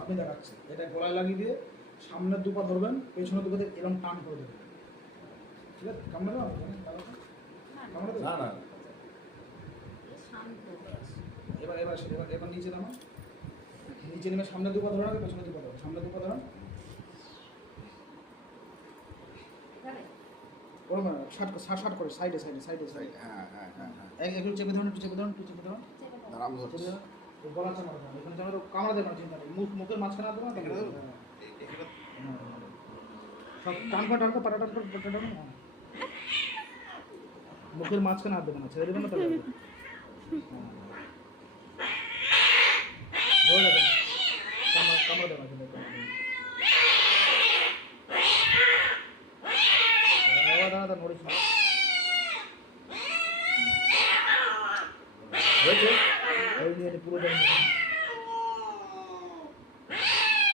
আপনি দেখাচ্ছেন এটা গলায় লাগিয়ে দিয়ে সামনের দুপা ধরবেন, পেছনের দুপাতে এরকম টান করে দেবেন। ঠিক আছে, কামড়ে দেওয়া কামড়ে দেবেন। না না এবার এবার এবার এবার নিচে নামা, নিচে নেমে সামনে দুপা ধরে রাখবে, পেছনে দুপা ধরো, সামনে দুপা ধরো, ওরকম শার্ট করে সাইডে সাইডে সাইডে সাইডে। হ্যাঁ হ্যাঁ হ্যাঁ হ্যাঁ একটু চেপে ধরুন, একটু চেপে ধরুন, একটু চেপে ধরুন, দাঁড়াম ধরছি। গলা চাপা ধরুন, এখানে যেন কামড়া দেবে না, চিন্তা নেই, মুখের মাঝখানে আসবে না। এখানে ধরুন? সব টান করে টান করে পাটা টান করে পাটা টান, মুখের মাঝখানে হাত দেবে না, ছেড়ে দেবেন না তাহলে হবে। ধরে রাখবেন, কামড়া দেবে না। দাদা নড়িস না, হয়েছে পুরো